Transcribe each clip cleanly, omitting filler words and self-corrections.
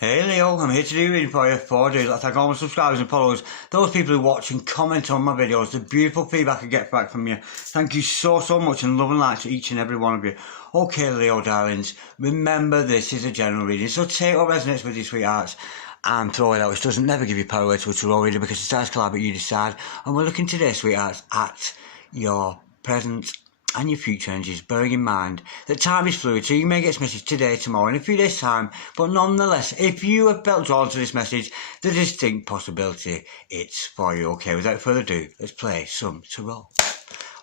Hey Leo, I'm here to do a reading for you. 4 days. I thank all my subscribers and followers, those people who watch and comment on my videos, the beautiful feedback I get back from you. Thank you so much, and love and light to each and every one of you. Okay Leo darlings, remember this is a general reading, so take what resonates with you, sweethearts, and throw it out, which doesn't never give you power to a tarot reader, because it starts collab, but you decide. And we're looking today, sweethearts, at your present and your future energies, bearing in mind that time is fluid, so you may get this message today, tomorrow, in a few days' time, but nonetheless, if you have felt drawn to this message, the distinct possibility it's for you. Okay, without further ado, let's play some tarot.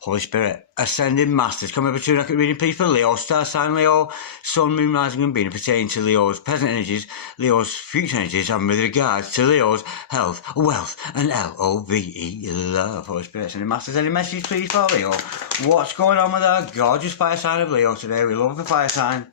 Holy Spirit, Ascending Masters, come over to an accurate reading, please, for Leo, star sign Leo, Sun, Moon, Rising and Venus, pertaining to Leo's present energies, Leo's future energies, and with regards to Leo's health, wealth, and L-O-V-E, love. Holy Spirit, Ascending Masters, any message, please, for Leo? What's going on with our gorgeous fire sign of Leo today? We love the fire sign.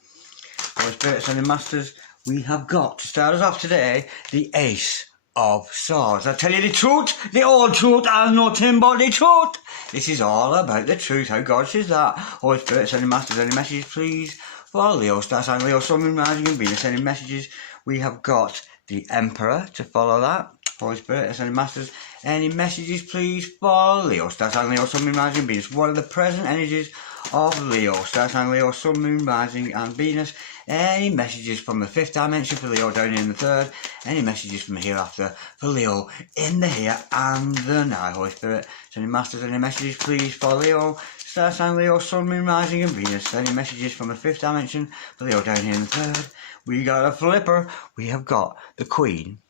Holy Spirit, Ascending Masters, we have got, to start us off today, the Ace of Swords. I tell you the truth, the old truth, and nothing but the truth. This is all about the truth. How gorgeous is that? Holy Spirit, sending masters, any messages, please? For Leo, star sign Leo, Sun, Moon, Rising and Venus, sending messages. We have got the Emperor to follow that. Holy Spirit, sending masters, any messages, please? For Leo, star sign Leo, Sun, Moon, Rising and Venus. What are the present energies of Leo, star sign Leo, Sun, Moon, Rising and Venus? Any messages from the fifth dimension for Leo down here in the third? Any messages from the hereafter for Leo in the here and the now? Holy Spirit, sending masters, any messages, please, for Leo, star sign Leo, Sun, Moon, Rising and Venus? Any messages from the fifth dimension for Leo down here in the third? We got a flipper. We have got the Queen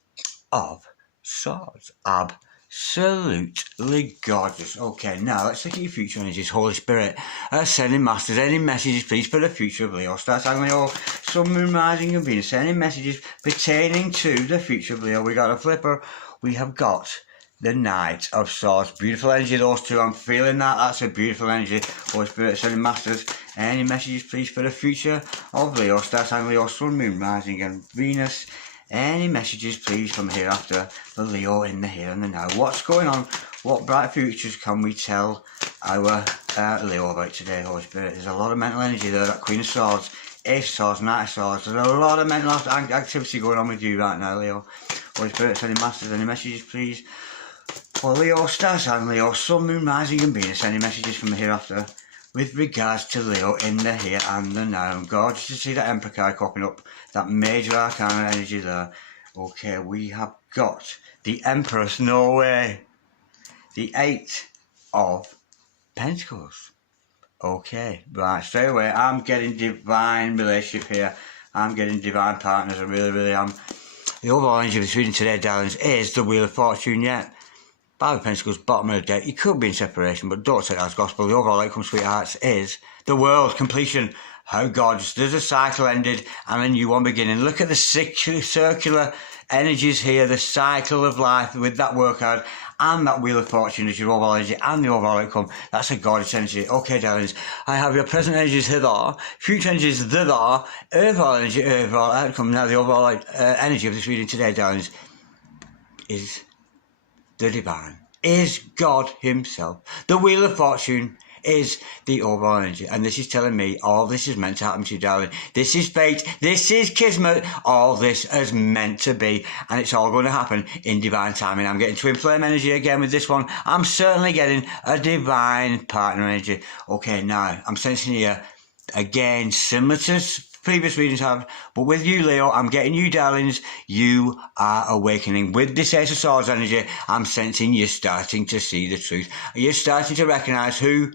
of Swords. Absolutely gorgeous. Okay, now let's look at your future energies. Holy Spirit, Ascending Masters, any messages, please, for the future of Leo? Star sign Leo, Sun, Moon, Rising and Venus. Any messages pertaining to the future of Leo? We got a flipper. We have got the Knight of Swords. Beautiful energy, those two. I'm feeling that. That's a beautiful energy. Holy Spirit, Ascending Masters, any messages, please, for the future of Leo? Star sign Leo, Sun, Moon, Rising and Venus. Any messages, please, from hereafter for Leo in the here and the now? What's going on? What bright futures can we tell our Leo about today, Holy Spirit? There's a lot of mental energy there, that Queen of Swords, Ace of Swords, Knight of Swords. There's a lot of mental activity going on with you right now, Leo. Holy Spirit, sending masters, any messages, please? For Leo, star sign Leo, Sun, Moon, Rising and Venus. Any messages from the hereafter with regards to Leo in the here and the now? I'm gorgeous to see that Emperor card popping up, that major arcana energy there. Okay, we have got the Empress, no way. The Eight of Pentacles. Okay, right, straight away, I'm getting divine relationship here. I'm getting divine partners, I really am. The overall energy of this reading today, darlings, is the Wheel of Fortune, yeah. Five of Pentacles, bottom of the deck. You could be in separation, but don't take that as gospel. The overall outcome, sweethearts, is the world, completion. How gorgeous. There's a cycle ended and a new one beginning. Look at the circular energies here, the cycle of life with that work card and that Wheel of Fortune as your overall energy and the overall outcome. That's a gorgeous energy. Okay, darlings, I have your present energies hither, future energies thither, overall energy, overall outcome. Now, the overall energy of this reading today, darlings, is the divine, is God himself. The Wheel of Fortune is the overall energy, and this is telling me all this is meant to happen to you, darling. This is fate, this is kismet, all this is meant to be, and it's all going to happen in divine timing. I'm getting twin flame energy again with this one. I'm certainly getting a divine partner energy. Okay, now I'm sensing here again, similar to previous readings have, but with you, Leo, I'm getting you, darlings, you are awakening. With this Ace of Swords energy, I'm sensing you're starting to see the truth. You're starting to recognise who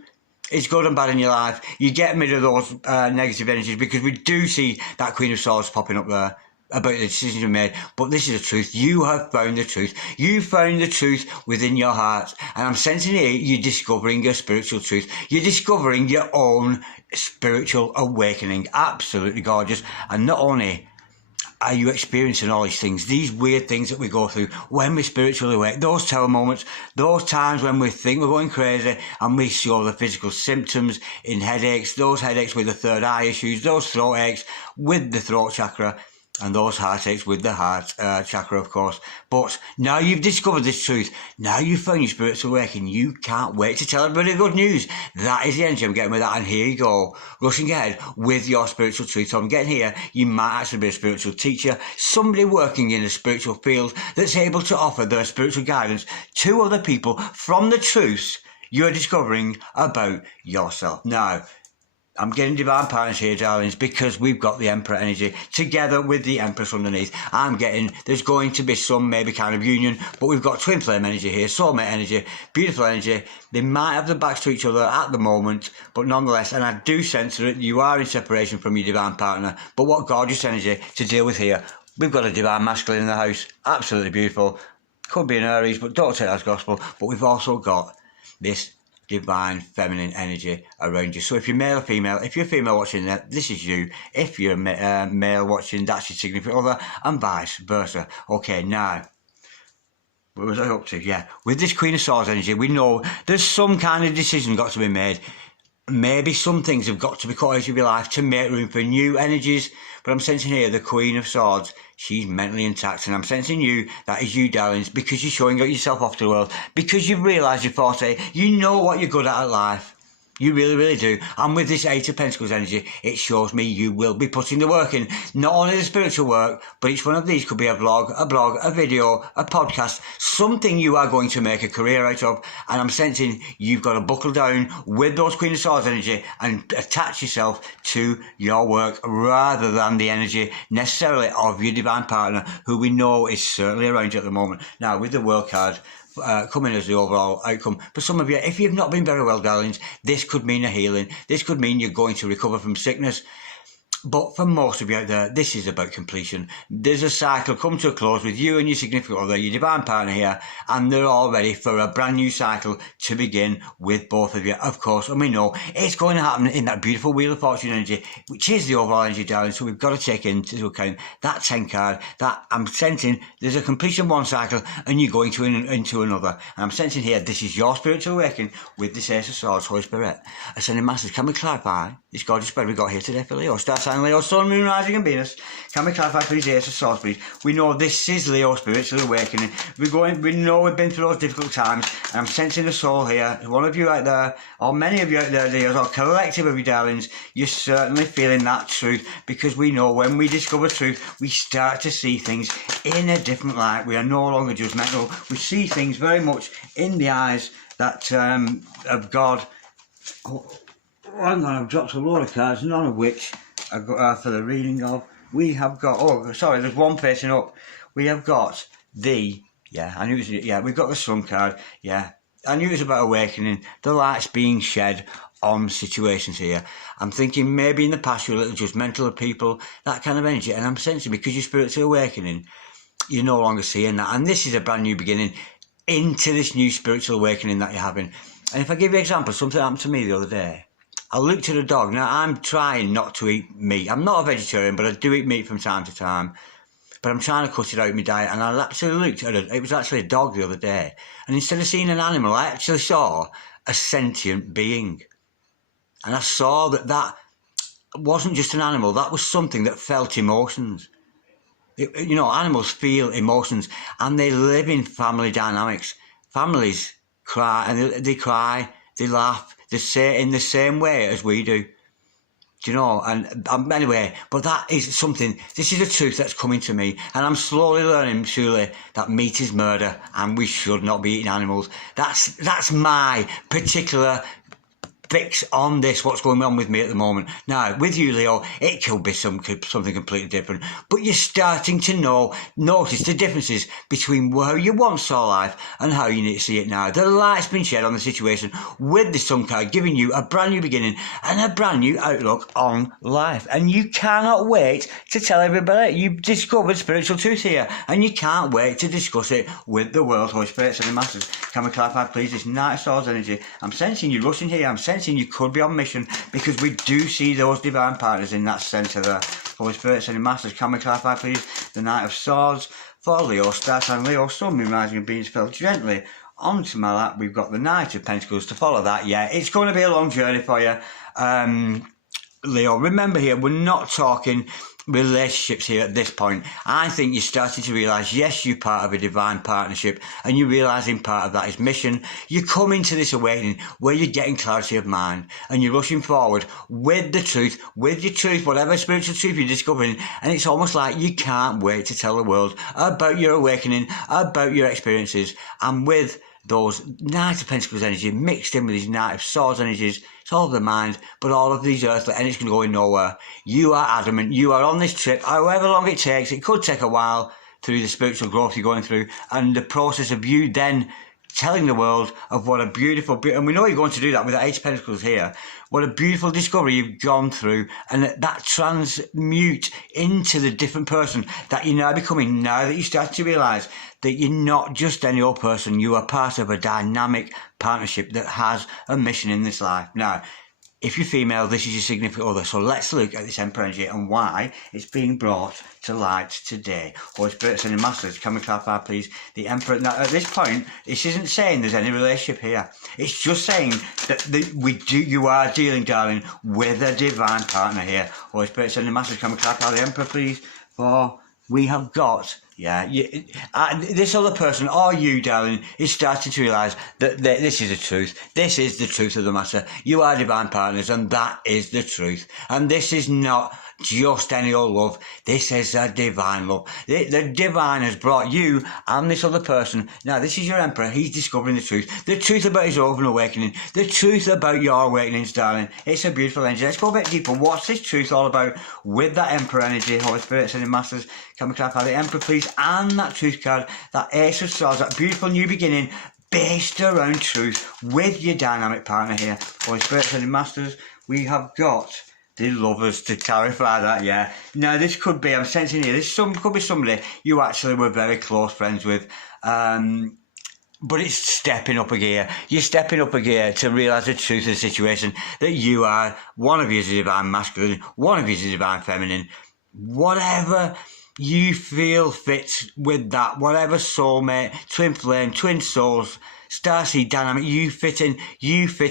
is good and bad in your life. You get rid of those negative energies, because we do see that Queen of Swords popping up there about the decisions you made. But this is the truth. You have found the truth. You found the truth within your heart. And I'm sensing here you're discovering your spiritual truth. You're discovering your own spiritual awakening. Absolutely gorgeous. And not only are you experiencing all these things, these weird things that we go through when we're spiritually awake, those terror moments, those times when we think we're going crazy and we show the physical symptoms in headaches, those headaches with the third eye issues, those throat aches with the throat chakra, and those heartaches with the heart chakra, of course. But now you've discovered this truth, now you've found your spiritual awakening, you can't wait to tell everybody the good news. That is the energy I'm getting with that, and here you go, rushing ahead with your spiritual truth. So I'm getting here, you might actually be a spiritual teacher, somebody working in a spiritual field that's able to offer their spiritual guidance to other people from the truths you're discovering about yourself. Now, I'm getting divine partners here, darlings, because we've got the Emperor energy together with the Empress underneath. I'm getting, there's going to be some maybe kind of union, but we've got twin flame energy here, soulmate energy, beautiful energy. They might have their backs to each other at the moment, but nonetheless, and I do sense that you are in separation from your divine partner, but what gorgeous energy to deal with here. We've got a divine masculine in the house, absolutely beautiful. Could be an Aries, but don't take that as gospel. But we've also got this divine feminine energy around you. So if you're male or female, if you're female watching that, this is you. If you're male watching, that's your significant other, and vice versa. Okay, now, what was I up to? Yeah, with this Queen of Swords energy, we know there's some kind of decision got to be made. Maybe some things have got to be cut out of your life to make room for new energies. But I'm sensing here the Queen of Swords, she's mentally intact. And I'm sensing you, that is you, darlings, because you're showing yourself off to the world. Because you've realised your forte. You know what you're good at life. You really, really do. And with this Eight of Pentacles energy, it shows me you will be putting the work in. Not only the spiritual work, but each one of these could be a vlog, a video, a podcast, something you are going to make a career out of. And I'm sensing you've got to buckle down with those Queen of Swords energy and attach yourself to your work rather than the energy necessarily of your divine partner, who we know is certainly around you at the moment. Now, with the World card, coming as the overall outcome. For some of you, if you've not been very well, darlings, this could mean a healing. This could mean you're going to recover from sickness. But for most of you out there, this is about completion. There's a cycle come to a close with you and your significant other, your divine partner here, and they're all ready for a brand new cycle to begin with both of you, of course. And we know it's going to happen in that beautiful Wheel of Fortune energy, which is the overall energy, darling. So we've got to take into account that 10 card, that I'm sensing there's a completion one cycle and you're going into another. And I'm sensing here, this is your spiritual awakening with this Ace of Swords, Holy Spirit. Ascending Masters, can we clarify this gorgeous spread we got here today for Leo? Star sign Leo, Sun, Moon, Rising and Venus. Can we clarify for these Ace of Swords, please? We know this is Leo spiritual awakening. We know we've been through those difficult times, and I'm sensing the soul here. One of you out there, or many of you out there, Leos, or collective of you, darlings, you're certainly feeling that truth, because we know when we discover truth, we start to see things in a different light. We are no longer judgmental. We see things very much in the eyes that of God. Hang on, I've dropped a load of cards, none of which I've got for the reading of. We have got, oh, sorry, there's one facing up. We have got the, yeah, I knew it was, yeah, we've got the Sun card, yeah. I knew it was about awakening, the light's being shed on situations here. I'm thinking maybe in the past you were a little judgmental of people, that kind of energy, and I'm sensing because you're spiritually awakening, you're no longer seeing that. And this is a brand new beginning into this new spiritual awakening that you're having. And if I give you an example, something happened to me the other day. I looked at a dog. Now, I'm trying not to eat meat. I'm not a vegetarian, but I do eat meat from time to time. But I'm trying to cut it out of my diet. And I actually looked at it. It was actually a dog the other day. And instead of seeing an animal, I actually saw a sentient being. And I saw that that wasn't just an animal. That was something that felt emotions. You know, animals feel emotions. And they live in family dynamics. Families cry, and they cry, they laugh. They say it in the same way as we do. Do you know? And anyway, but that is something, this is a truth that's coming to me. And I'm slowly learning, surely, that meat is murder and we should not be eating animals. That's my particular fix on this, what's going on with me at the moment. Now, with you, Leo, it could be something completely different, but you're starting to notice the differences between how you once saw life and how you need to see it now. The light's been shed on the situation with the Sun card, giving you a brand new beginning and a brand new outlook on life. And you cannot wait to tell everybody you've discovered spiritual truth here, and you can't wait to discuss it with the world. Holy Spirit and the Masters, can we clarify, please, this Knight of Swords energy? I'm sensing you rushing here. I'm sensing you could be on mission, because we do see those divine partners in that centre there. Holy Spirit, Sending Masters, can we clarify, please, the Knight of Swords for Leo, Star sign Leo, Sun, Moon, Rising and Venus fell gently onto my lap. We've got the Knight of Pentacles to follow that. Yeah, it's going to be a long journey for you. Leo, remember here, we're not talking relationships here at this point, I think you're starting to realise, yes, you're part of a divine partnership, and you're realising part of that is mission. You come into this awakening where you're getting clarity of mind, and you're rushing forward with the truth, with your truth, whatever spiritual truth you're discovering, and it's almost like you can't wait to tell the world about your awakening, about your experiences, and with those Knight of Pentacles energy mixed in with these Knight of Swords energies. It's all the mind, but all of these earthly energies can go in nowhere. You are adamant. You are on this trip, however long it takes. It could take a while through the spiritual growth you're going through, and the process of you then telling the world of what a beautiful, and we know you're going to do that with the Eight of Pentacles here, what a beautiful discovery you've gone through, and that transmute into the different person that you're now becoming, now that you start to realise that you're not just any old person, you are part of a dynamic partnership that has a mission in this life. Now, if you're female, this is your significant other. So let's look at this Emperor energy and why it's being brought to light today. Holy Spirit, Sending Masters, can we clarify, please? The Emperor. Now, at this point, this isn't saying there's any relationship here. It's just saying that you are dealing, darling, with a divine partner here. Holy Spirit, Sending Masters, can we clarify the Emperor, please? For we have got. Yeah, this other person, or you, darling, is starting to realise that this is the truth. This is the truth of the matter. You are divine partners, and that is the truth. And this is not just any old love. This is a divine love. The divine has brought you and this other person. Now, this is your Emperor. He's discovering the truth about his own awakening, the truth about your awakenings, darling. It's a beautiful energy. Let's go a bit deeper. What's this truth all about with that Emperor energy? Holy Spirit, Sending Masters, can we clarify the Emperor, please? And that truth card, that Ace of Swords, that beautiful new beginning based around truth with your dynamic partner here. Holy Spirit, Sending Masters, we have got the Lovers to clarify that, yeah. Now, this could be, I'm sensing here, could be somebody you actually were very close friends with, but it's stepping up a gear. You're stepping up a gear to realise the truth of the situation, that you are, one of you is a divine masculine, one of you is a divine feminine. Whatever you feel fits with that, whatever soulmate, twin flame, twin souls, starseed dynamic, you fit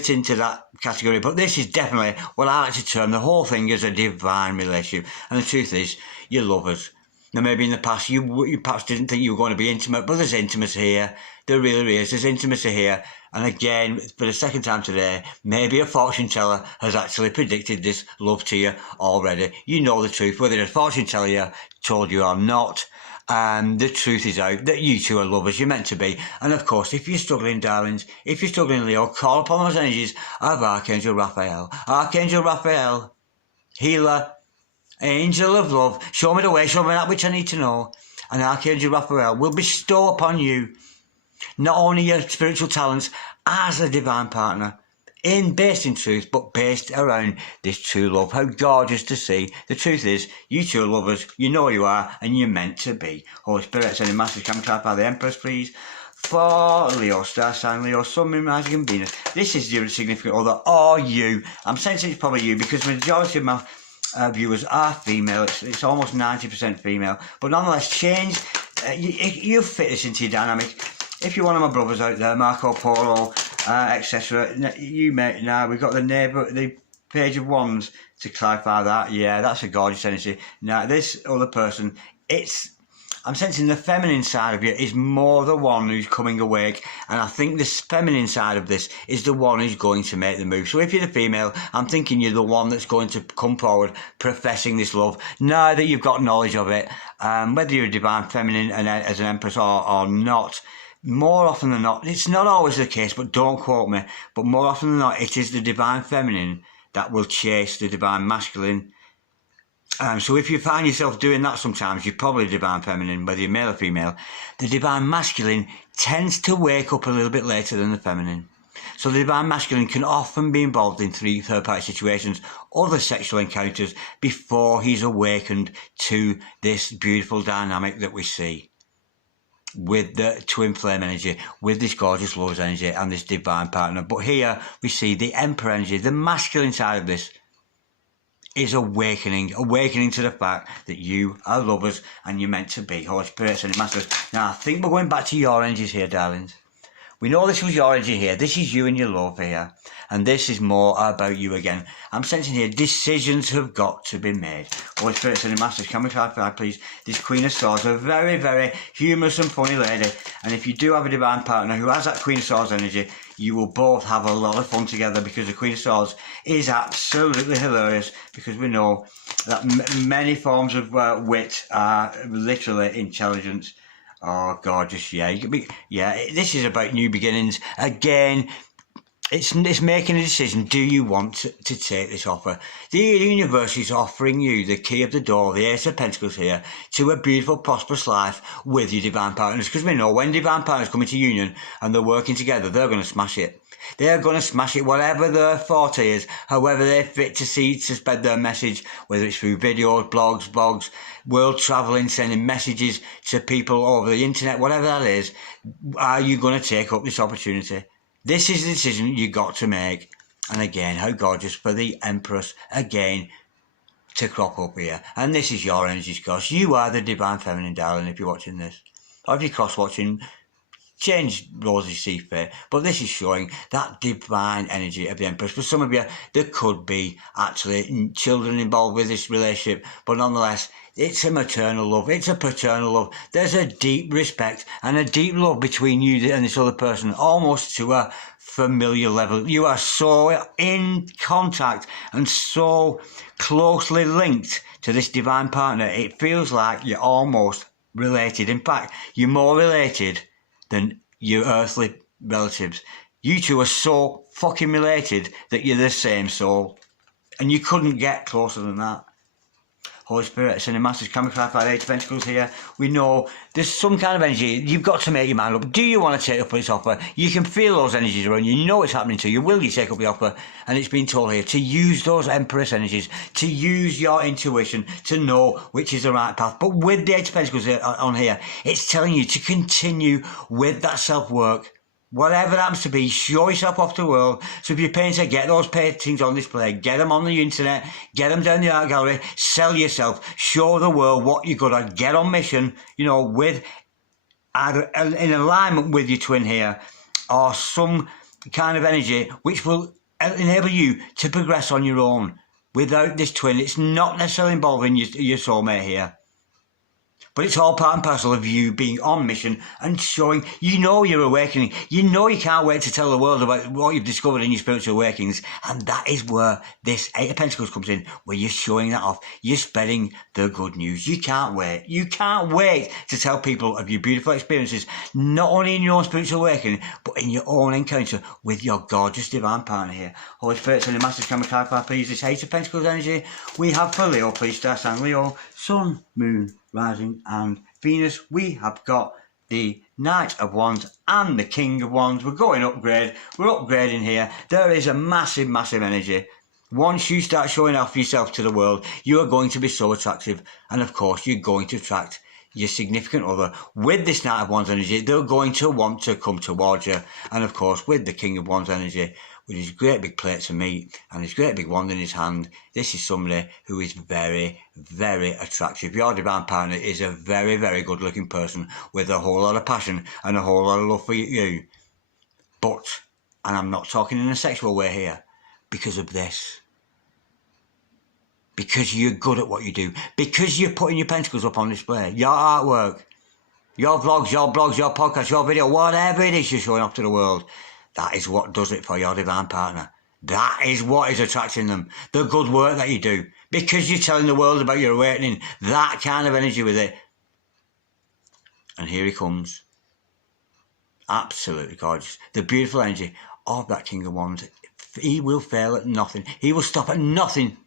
into that category. But this is definitely what I like to term the whole thing as a divine relationship. And the truth is, you're lovers. Now, maybe in the past you perhaps didn't think you were going to be intimate, but there's intimacy here. There really is. There's intimacy here. And again, for the second time today, maybe a fortune teller has actually predicted this love to you already. You know the truth, whether a fortune teller told you or not. The truth is out, that you two are lovers, you're meant to be. And of course, if you're struggling, darlings, if you're struggling, Leo, call upon those energies of Archangel Raphael. Archangel Raphael, healer, angel of love, show me the way, show me that which I need to know. And Archangel Raphael will bestow upon you not only your spiritual talents as a divine partner, based in truth, but based around this true love. How gorgeous to see. The truth is, you two are lovers, you know you are, and you're meant to be. Holy Spirit, Sending Masters, can we clarify the Empress, please? For Leo, Star Sign, Leo, Sun, Moon, Rising and Venus. This is your significant other, or you. I'm sensing it's probably you, because the majority of my viewers are female. It's almost 90% female. But nonetheless, change. You fit this into your dynamic. If you're one of my brothers out there, Marco Polo, etc., you may. Now we've got the Page of Wands to clarify that. Yeah, that's a gorgeous energy. Now this other person, I'm sensing the feminine side of you is more the one who's coming awake, and I think the feminine side of this is the one who's going to make the move. So if you're the female, I'm thinking you're the one that's going to come forward professing this love, now that you've got knowledge of it, whether you're a divine feminine and as an empress or not. More often than not, it's not always the case, but don't quote me, but more often than not, it is the divine feminine that will chase the divine masculine. So if you find yourself doing that sometimes, you're probably divine feminine, whether you're male or female. The divine masculine tends to wake up a little bit later than the feminine. So the divine masculine can often be involved in third-party situations, other sexual encounters, before he's awakened to this beautiful dynamic that we see with the twin flame energy, with this gorgeous lover's energy and this divine partner. But here we see the Emperor energy, the masculine side of this is awakening to the fact that you are lovers and you're meant to be. Holy Spirit, Sending Masters. Now I think we're going back to your energies here, darlings. We know this was your energy here. This is you and your love here. And this is more about you again. I'm sensing here, decisions have got to be made. Holy Spirit, sending masters, can we clarify, please? This Queen of Swords, a very, very humorous and funny lady. And if you do have a divine partner who has that Queen of Swords energy, you will both have a lot of fun together, because the Queen of Swords is absolutely hilarious, because we know that many forms of wit are literally intelligence. Oh, gorgeous, yeah. This is about new beginnings. Again, it's making a decision. Do you want to take this offer? The universe is offering you the key of the door, the Ace of Pentacles here, to a beautiful, prosperous life with your divine partners. Because we know when divine partners come into union and they're working together, they're going to smash it. They're going to smash it, whatever their forte is, however they fit to spread their message, whether it's through videos, blogs, world travelling, sending messages to people over the internet, whatever that is. Are you going to take up this opportunity? This is the decision you got to make. And again, how gorgeous for the Empress, again, to crop up here. And this is your energy cross. You are the divine feminine, darling, if you're watching this. Or if you're cross-watching, change Rosie Seafair. But this is showing that divine energy of the Empress. For some of you, there could be actually children involved with this relationship. But nonetheless, it's a maternal love. It's a paternal love. There's a deep respect and a deep love between you and this other person, almost to a familiar level. You are so in contact and so closely linked to this divine partner. It feels like you're almost related. In fact, you're more related than your earthly relatives. You two are so fucking related that you're the same soul. And you couldn't get closer than that. Holy Spirit, sending masters, can we clarify the Eight of Pentacles here? We know there's some kind of energy. You've got to make your mind up. Do you want to take up this offer? You can feel those energies around you. You know it's happening to you. Will you take up the offer? And it's been told here to use those Empress energies, to use your intuition, to know which is the right path. But with the Eight of Pentacles on here, it's telling you to continue with that self-work. Whatever it happens to be, show yourself off to the world. So if you're painter, get those paintings on display, get them on the internet, get them down the art gallery, sell yourself, show the world what you're good at, get on mission, you know, with either in alignment with your twin here, or some kind of energy which will enable you to progress on your own. Without this twin, it's not necessarily involving your soulmate here. But it's all part and parcel of you being on mission and showing, you know, you're awakening. You know you can't wait to tell the world about what you've discovered in your spiritual awakenings. And that is where this Eight of Pentacles comes in, where you're showing that off. You're spreading the good news. You can't wait. You can't wait to tell people of your beautiful experiences, not only in your own spiritual awakening, but in your own encounter with your gorgeous divine partner here. Holy Spirit, send the masters, can we clarify, please, this Eight of Pentacles energy we have for Leo, please, star sign Leo, Sun, Moon, Rising and Venus. We have got the Knight of Wands and the King of Wands. We're going upgrade. We're upgrading here. There is a massive, massive energy. Once you start showing off yourself to the world, you are going to be so attractive. And of course, you're going to attract your significant other. With this Knight of Wands energy, they're going to want to come towards you. And of course, with the King of Wands energy, with his great big plates of meat and his great big wand in his hand, this is somebody who is very, very attractive. Your divine partner is a very, very good looking person with a whole lot of passion and a whole lot of love for you. But, and I'm not talking in a sexual way here, because of this. Because you're good at what you do. Because you're putting your pentacles up on display. Your artwork, your vlogs, your blogs, your podcasts, your video, whatever it is you're showing off to the world. That is what does it for your divine partner. That is what is attracting them. The good work that you do. Because you're telling the world about your awakening. That kind of energy with it. And here he comes. Absolutely gorgeous. The beautiful energy of that King of Wands. He will fail at nothing. He will stop at nothing.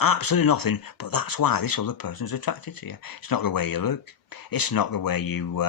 Absolutely nothing. But that's why this other person is attracted to you. It's not the way you look. It's not the way you...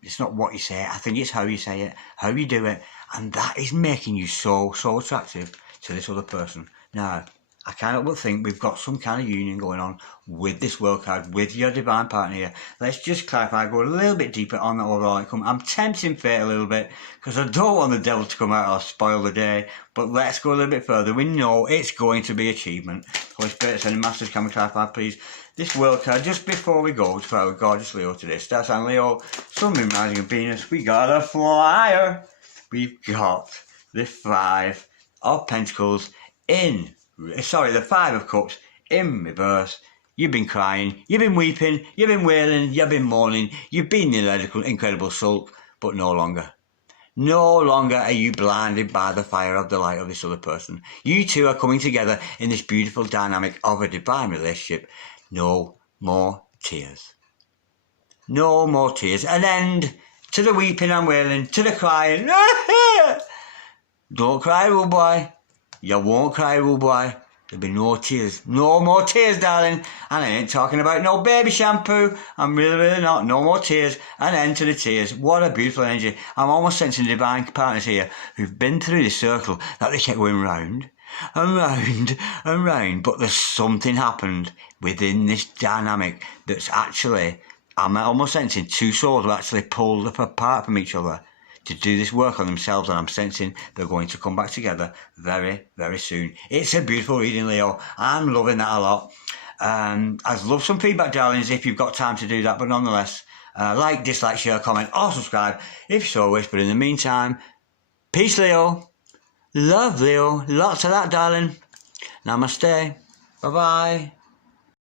It's not what you say. I think it's how you say it, how you do it. And that is making you so, so attractive to this other person. Now, I kind of think we've got some kind of union going on with this world card, with your divine partner here. Let's just clarify, go a little bit deeper on that overall outcome. I'm tempting fate a little bit because I don't want the devil to come out or spoil the day. But let's go a little bit further. We know it's going to be achievement. Holy Spirit, sending masters, can we clarify, please? this world card just before we go for our gorgeous Leo today. Star sign Leo, Sun, Moon, Rising and Venus. We got a flyer. We've got the 5 of Pentacles in, sorry, the 5 of Cups in reverse. You've been crying, you've been weeping, you've been wailing, you've been mourning, you've been the incredible sulk, but no longer. No longer are you blinded by the fire of the light of this other person. You two are coming together in this beautiful dynamic of a divine relationship. No more tears. No more tears. An end to the weeping and wailing, to the crying. Don't cry, rude boy. You won't cry, rude boy. There'll be no tears. No more tears, darling. And I ain't talking about no baby shampoo. I'm really not. No more tears. An end to the tears. What a beautiful energy. I'm almost sensing divine partners here who've been through the circle that they kept going round and round and round. But there's something happened within this dynamic that's actually, I'm almost sensing 2 souls have actually pulled apart from each other to do this work on themselves, and I'm sensing they're going to come back together very, very soon. It's a beautiful reading, Leo. I'm loving that a lot. I'd love some feedback, darlings, if you've got time to do that, but nonetheless, like, dislike, share, comment, or subscribe if you so wish. But in the meantime, peace, Leo. Love, Leo. Lots of that, darling. Namaste. Bye-bye.